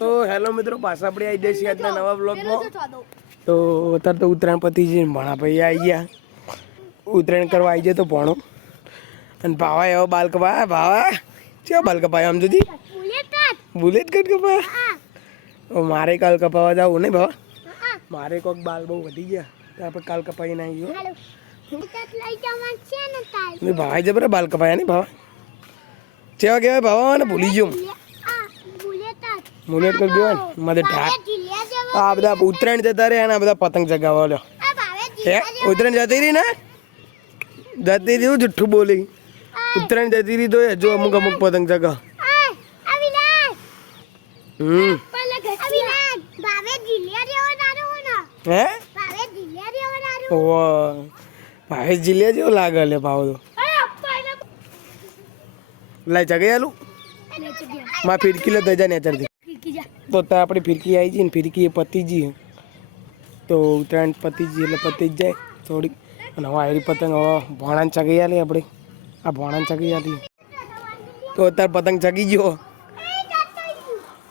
તો હેલો મિત્રો, પાછા આપણે આવી જઈએ છીએ આજના નવા બ્લોગમાં. તો અત્યારે તો ઉત્તરાયણ પતી છે, ભણા ભાઈ આવી ગયા ઉત્તરાયણ કરવા આવી જાય તો ભણો અને ભાવા એવો બાલ કપાયા. ભાવા કેવો બાલ કપાયા? આમ જુદી બુલેટ કટ કપાયા. મારે કાલ કપાવા જવું નહીં ભાવા, મારે કોઈક બાલ બહુ વધી ગયા તો આપણે કાલ કપાઈ ના આવ્યો. ભાઈ જબરે બાલ કપાયા નહીં ભાવા? કેવા કહેવાય ભાવા? ને ભૂલી ગયો બુલેટ કરી દેવા ને મારે આ બધા ઉત્તરાયણ જતા રહ્યા ને આ બધા પતંગ ચગાવવા લ્યો. હે ઉત્તરાયણ જતી રહી ને જતી રહી જુઠ્ઠું બોલી. ઉત્તરાયણ જતી રહી તો જો અમુક અમુક પતંગ ચગાવ. હે ભાવે જીલ્યા જેવો લાગે લે ભાવ તો લાઈ ચગાઈ આલું માં ફિરકી લે દજા ને ચડતી તો ત્યાં આપણી ફિરકી આવી જઈએ ને ફિરકી એ પતી જઈએ તો ઉત્તરાયણ પતી જઈએ એટલે પતી જ જાય થોડીક. અને હવે આયરી પતંગ હવે ભોણાને ચગાઈ આલી આપણે. આ ભોણાને ચગાઈ આલી તો અત્યારે પતંગ ચગી ગયો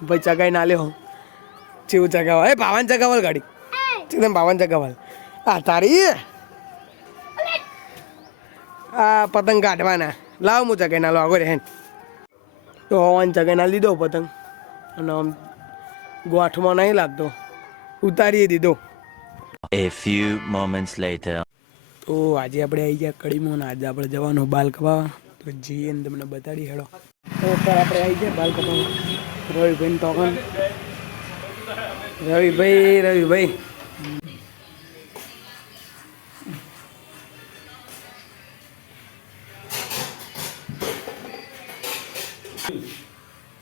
ભાઈ. ચગાઈ ના લ્યો ચેવું ચગાવા? એ ભાવાને ચગાવલ ગાડી તમે ભાવાને ચગાવલ. આ તારી આ પતંગ કાઢવાના લાવ હું ચગાઈ ના લો આગળ હેન તો હવાને ચગાઈ ના લીધો પતંગ અને આમ ગોઠમાં નહીં લાગતો ઉતારી દીધો. A few moments later. તો આજે આપણે આવી ગયા કડીમાં. આજે આપણે જવાનું બાલ કપાવા તો જઈએ ને તમને બતાડી હેડો. તો અત્યારે આપણે આવી ગયા બાલ કપાવા. રવિભાઈ ટોકન રવિભાઈ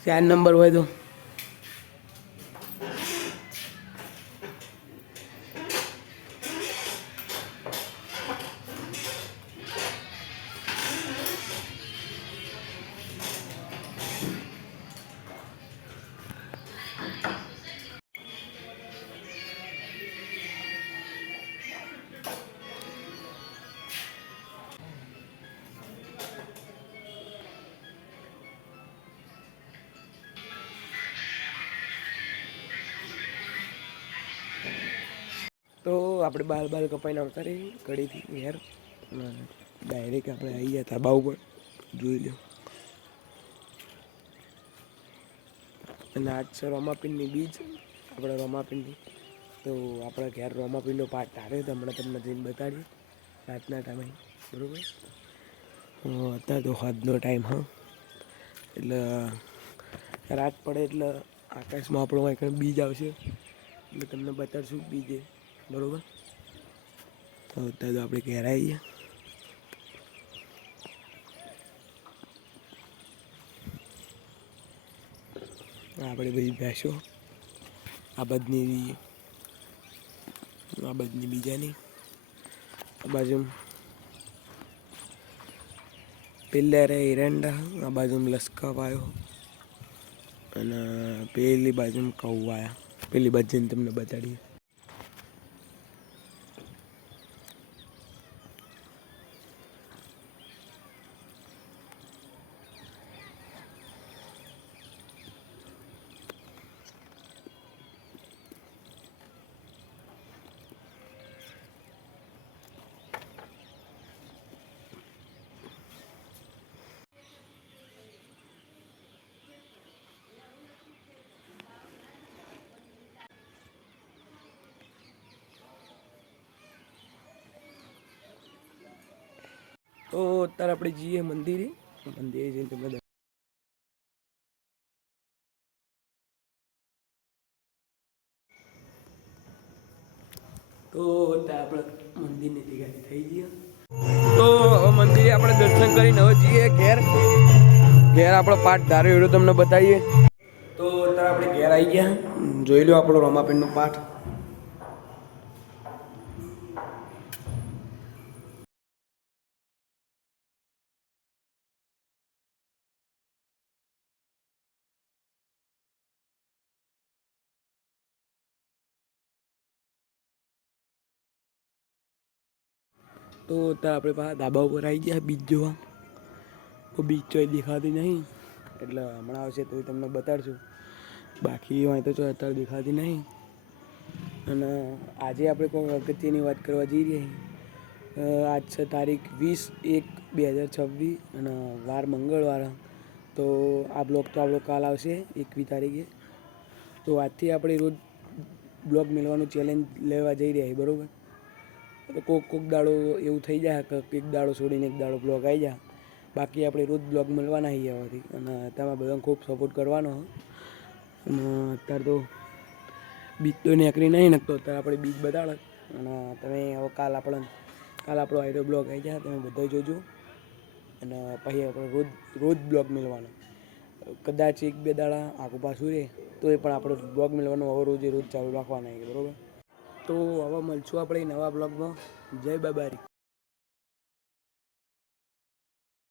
4 નંબર હોય તો તો આપણે બાલ કપાઈને આવતા રહી કડીથી યાર. ડાયરેક્ટ આપણે આવી ગયા ધાબા ઉપર જોઈ લો. અને આજ છે રોમાપિંડની બીજ આપણે રોમાપિંડની. તો આપણા ઘેર રોમાપિંડનો પાઠ ધારે તો હમણાં તમને જઈને બતાડીએ રાતના ટાઈમે બરાબર. અત્યારે તો હદનો ટાઈમ હા એટલે રાત પડે એટલે આકાશમાં આપણો કંઈક બીજ આવશે એટલે તમને બતાડશું બીજે બરાબર. તો અત્યારે તો આપણે ઘેર આવીએ. આપણે બધી ભેંસો આ બધી બીજાની આ બાજુ પેલા એરંડા આ બાજુ લસકા પાયો અને પેલી બાજુ કૌવાયા. પેલી બાજુને તમને બતાડીએ. તો અત્યારે આપણે જઈએ મંદિરે જઈને તમને તો અત્યારે આપણે મંદિરની તૈયારી થઈ ગઈ. તો મંદિરે આપણે દર્શન કરીને હવે જઈએ ઘેર આપણો પાઠ ધાર્યો એવો તમને બતાવીએ. તો અત્યારે આપણે ઘેર આવી ગયા. જોઈ લો આપણો રોમાપિંડનો પાઠ. તો અત્યારે આપણે ધાબા ઉપર આવી ગયા બીજ જોવા. બીજ તો દેખાતી નહીં એટલે હમણાં આવશે તો તમને બતાડશું. બાકી હોય તો અત્યારે દેખાતી નહીં. અને આજે આપણે કોઈ અગત્યની વાત કરવા જઈ રહ્યા છીએ. આજ છે તારીખ 20/1/2026 અને વાર મંગળવાર. તો આ બ્લોગ તો આપણો કાલ આવશે 21 તારીખે. તો આજથી આપણે રોજ બ્લોગ મેળવાનું ચેલેન્જ લેવા જઈ રહ્યા છીએ, બરાબર? તો કોક દાડો એવું થઈ જાય કે એક દાડો છોડીને એક દાડો બ્લોગ આવી જાય. બાકી આપણે રોજ બ્લોગ મળવાના છીએ હોવાથી, અને તમે બધાને ખૂબ સપોર્ટ કરવાનો. અને અત્યારે તો બીજ તો નીકળી નહીં નાખતો, અત્યારે આપણે બીજ બતાડે. અને તમે હવે કાલ આપણો આઈડો બ્લોગ આવી જાય, તમે બધા જોજો. અને પછી આપણે રોજ બ્લોગ મેળવાનો. કદાચ 1-2 દાડા આખું પાછું રહે તો એ પણ આપણે બ્લોગ મેળવાનું હવે રોજ ચાલુ રાખવાના છે, બરાબર? તો હવે મળશું આપણે નવા બ્લોગમાં. જય બાબારી.